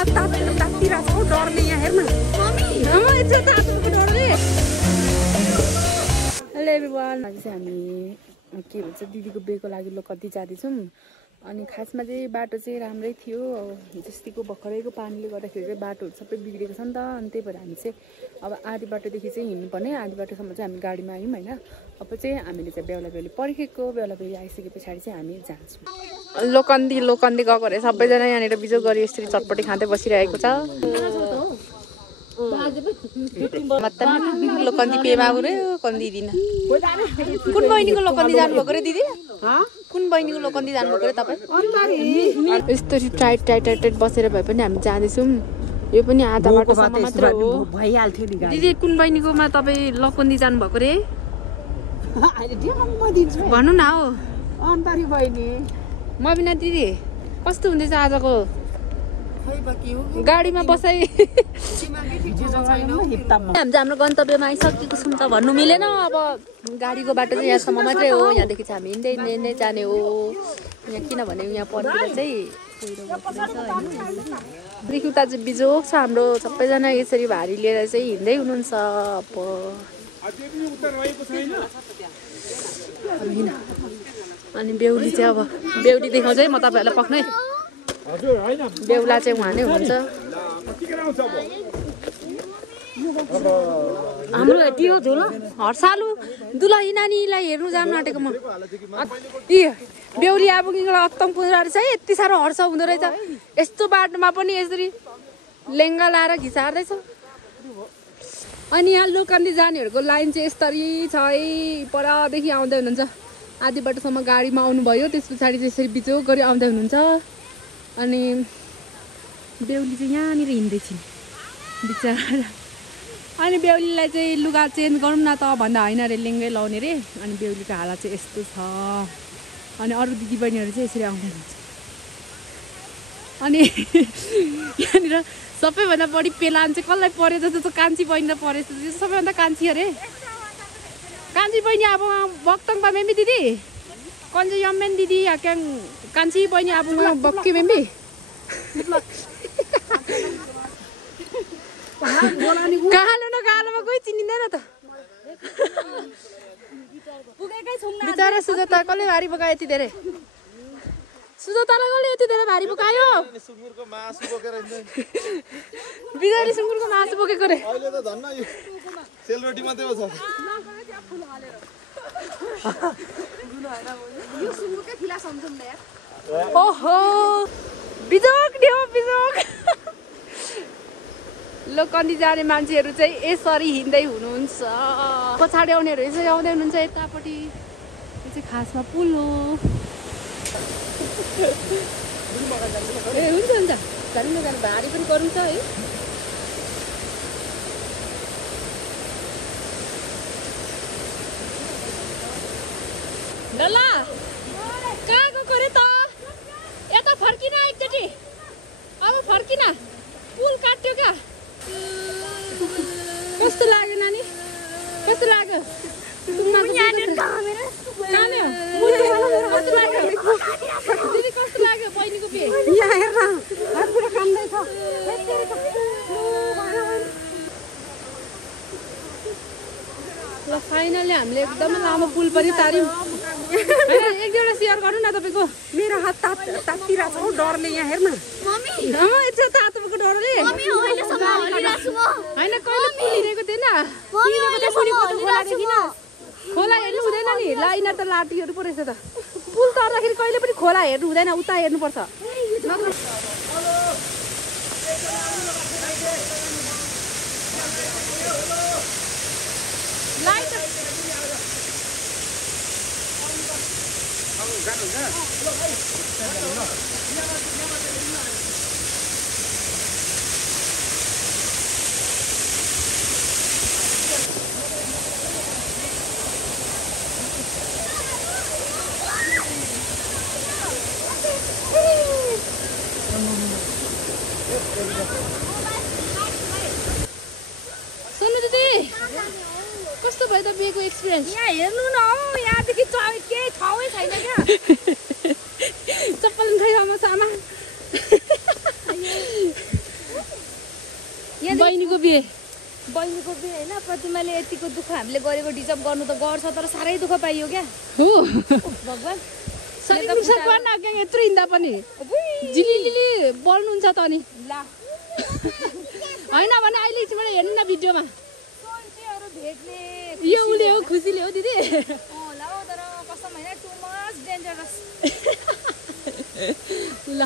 हात तातिरहेको छ डरले यहाँ हेर्न मम्मी यति तातोको डरले। हेलो एभ्रिवान, आज चाहिँ हामी के भन्छ दिदीको बिहेको लागि लोकन्दी जाँदैछौँ। अनि खासमा चाहिँ बाटो चाहिँ राम्रै थियो, जस्तीको भर्खरैको पानीले गर्दाखेरि चाहिँ बाटोहरू सबै बिग्रेको छ नि त। अनि त्यही भएर हामी चाहिँ अब आधी बाटोदेखि चाहिँ हिँड्नुपर्ने, आधी बाटोसम्म चाहिँ हामी गाडीमा आयौँ होइन। अब चाहिँ हामीले चाहिँ बेहुला बेहुली पर्खेको, बेहुला बेहुली आइसके पछाडि चाहिँ हामी जान्छौँ। लोकन्दी गएको अरे सबैजना यहाँनिर बिजोग गरी यसरी चटपटी खाँदै बसिरहेको छ। लोकन्दी पेमा उऱ्यो कन्दी दिन। कुन बहिनीको लोकन्दी जानुभएको रे दिदी? कुन बहिनीको लोकन्दी जानुभएको रे तपाईँ? यस्तरी टाइट टाइट टाइट टाइट बसेर भए पनि हामी जाँदैछौँ। यो पनि आधा बाटोसम्म मात्र हो। भइहाल्थ्यो नि गाडी। दिदी कुन बहिनीकोमा तपाईँ लोकन्दी जानुभएको रे? भन्नु न हो। अन्तरी बहिनी मबिना दिदी कस्तो हुँदैछ आजको गाडीमा बसाइ? हाम्रो गन्तव्यमा आइसकेको छौँ त भन्नु मिलेन। अब गाडीको बाटो चाहिँ यहाँसम्म मात्रै हो, यहाँदेखि चाहिँ हामी हिँड्दै हिँड्दै जाने हो। यहाँ किनभने यहाँ पर्तिर चाहिँ देखि उता चाहिँ बिजोग छ हाम्रो, सबैजना यसरी भारी लिएर चाहिँ हिँड्दै हुनुहुन्छ। अनि बेहुली चाहिँ अब बेहुली देखाउँछ है, म तपाईँहरूलाई पक्नै बेहुला चाहिँ उहाँ नै हुनुहुन्छ। हाम्रो त्यो झोला हर्सालु दुलही नानीलाई हेर्नु जानु आँटेको म। बेहुली आबुङीलाई अत्तम पुरा रहेछ है, यति साह्रो हर्ष हुँदो रहेछ। यस्तो बाटोमा पनि यसरी लेङ्गा लाएर घिसार्दैछ। अनि यहाँ लोकन्दी जानेहरूको लाइन चाहिँ यस्तरी छ है, परदेखि आउँदै हुनुहुन्छ। आधी बाटोसम्म गाडीमा आउनुभयो, त्यस पछाडि चाहिँ यसरी बिचोक गरी आउँदै हुनुहुन्छ। अनि बेहुली चाहिँ यहाँनिर हिँड्दैछिन् बिचरा। अनि बेहुलीलाई चाहिँ लुगा चेन्ज गरौँ न त भन्दा होइन अरे, लेङ्गै लाउने रे। अनि बेहुलीको हालत चाहिँ यस्तो छ। अनि अरू दिदीबहिनीहरू चाहिँ यसरी आउँदै हुनुहुन्छ। अनि यहाँनिर सबैभन्दा बढी पेलान चाहिँ कसलाई पऱ्यो जस्तो चाहिँ कान्छी बहिनीलाई पऱ्यो जस्तो चाहिँ सबैभन्दा कान्छी अरे। कान्छी बहिनी अब बक्तङमा मेम्बी दिदी कन्जे यम्मेन दिदी क्या कान्छी बहिनी अब बक्की मेम्बी कालोमा कोही चिनिँदैन त। बिचरा सुजता कसले भारी बोकायो यति धेरै? सुजतालाई कसले यति धेरै भारी बोकायो? बिचरी सुँगुरको मासु बोकेको रे। ओहो बिजोक दियो बिजोक। लोकन्दी जाने मान्छेहरू चाहिँ यसरी हिँड्दै हुनुहुन्छ, पछाडि आउनेहरू यसरी आउँदै हुनुहुन्छ यतापट्टि। यो चाहिँ खासमा पुल हो। ए हुन्छ हुन्छ जानु न, जानु भारी पनि गरौँ त है। डल्ला कहाँ गएको रे त? यता फर्किन एकचोटि, अब फर्किन। पुल काट्यो क्या? कस्तो लाग्यो नानी? कस्तो लाग्यो? दिदी कस्तो लाग्यो बहिनीको बिहे? ल फाइनली हामीले एकदमै लामो पुल पनि तार्यौँ। एक दुईवटा सेयर गर्नु न तपाईँको। मेरो हात तातिरहेको छ डरले यहाँ हेर्न यति तातोको डरले। होइन कहिले पुल हिँडेको थिएन, खोला हेर्नु हुँदैन नि। ल यिनीहरू त लाटीहरू पो रहेछ त। पुल तर्दाखेरि कहिले पनि खोला हेर्नु हुँदैन, उता हेर्नुपर्छ। सोनु दिदी कस्तो भयो त बिहेको एक्सपिरियन्स? यहाँ हेर्नु न हौ, यहाँदेखि केही ठाउँै छैन क्या। चप्पल खै सामान खोपी होइन प्रतिमाले यतिको दुःख हामीले गरेको डिजर्भ गर्नु त गर्छ तर साह्रै दुःख पाइयो क्या हो भगवान यत्रो हिँड्दा पनि झिलिलिली बल्नुहुन्छ त नि ला होइन भने अहिले एकछिन हेर्नु न भिडियोमा सोल्टीहरू भेट्ने यो उसले हो खुसीले हो दिदी ला तर कसम होइन टु मच डेन्जरस ल